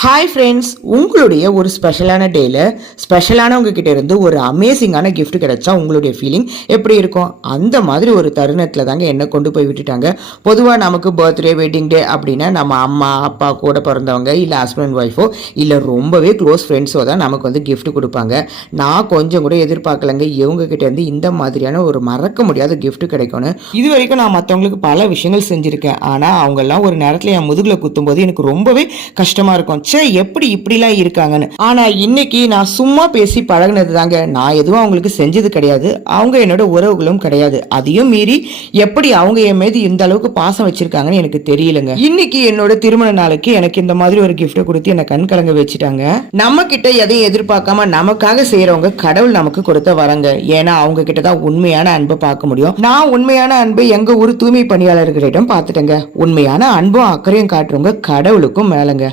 Hi friends, உங்களுடைய ஒரு ஸ்பெஷலான டேயில் ஸ்பெஷலானவங்க கிட்ட இருந்து ஒரு அமேசிங்கான கிஃப்ட் கிடைச்சா உங்களுடைய ஃபீலிங் எப்படி இருக்கும்? அந்த மாதிரி ஒரு தருணத்தில் தாங்க என்ன கொண்டு போய் விட்டுட்டாங்க. பொதுவாக நமக்கு பர்த்டே, வெட்டிங் டே அப்படின்னா நம்ம அம்மா அப்பா கூட பிறந்தவங்க இல்லை ஹஸ்பண்ட் ஒய்ஃபோ இல்லை ரொம்பவே க்ளோஸ் ஃப்ரெண்ட்ஸோ தான் நமக்கு வந்து கிஃப்ட் கொடுப்பாங்க. நான் கொஞ்சம் கூட எதிர்பார்க்கலங்க இவங்க கிட்ட இருந்து இந்த மாதிரியான ஒரு மறக்க முடியாத கிஃப்ட் கிடைக்கும்னு. இது வரைக்கும் நான் மற்றவங்களுக்கு பல விஷயங்கள் செஞ்சுருக்கேன். ஆனால் அவங்கெல்லாம் ஒரு நேரத்தில் என் முதுகில் குத்தும்போது எனக்கு ரொம்பவே கஷ்டமாக இருக்கும். எப்படி இப்படிலாம் இருக்காங்கன்னு. ஆனா இன்னைக்கு நான் சும்மா பேசி பழகினது தாங்க. நான் எதுவும் அவங்களுக்கு செஞ்சது கிடையாது, அவங்க என்னோட உறவுகளும் கிடையாது. அதையும் மீறி எப்படி அவங்க என் மீது இந்த அளவுக்கு பாசம் வச்சிருக்காங்கன்னு எனக்கு தெரியலங்க. இன்னைக்கு என்னோட திருமண நாளைக்கு எனக்கு இந்த மாதிரி ஒரு கிஃப்ட் கொடுத்து என்ன கண் கலங்க வச்சுட்டாங்க. நம்ம கிட்ட எதையும் எதிர்பார்க்காம நமக்காக செய்யறவங்க கடவுள் நமக்கு கொடுத்த வரங்க. ஏன்னா அவங்க கிட்ட தான் உண்மையான அன்பை பார்க்க முடியும். நான் உண்மையான அன்பை எங்க ஊர் தூய்மை பணியாளர்களிடம் பார்த்துட்டேங்க. உண்மையான அன்பும் அக்கறையும் காட்டுறவங்க கடவுளுக்கும் மேலங்க.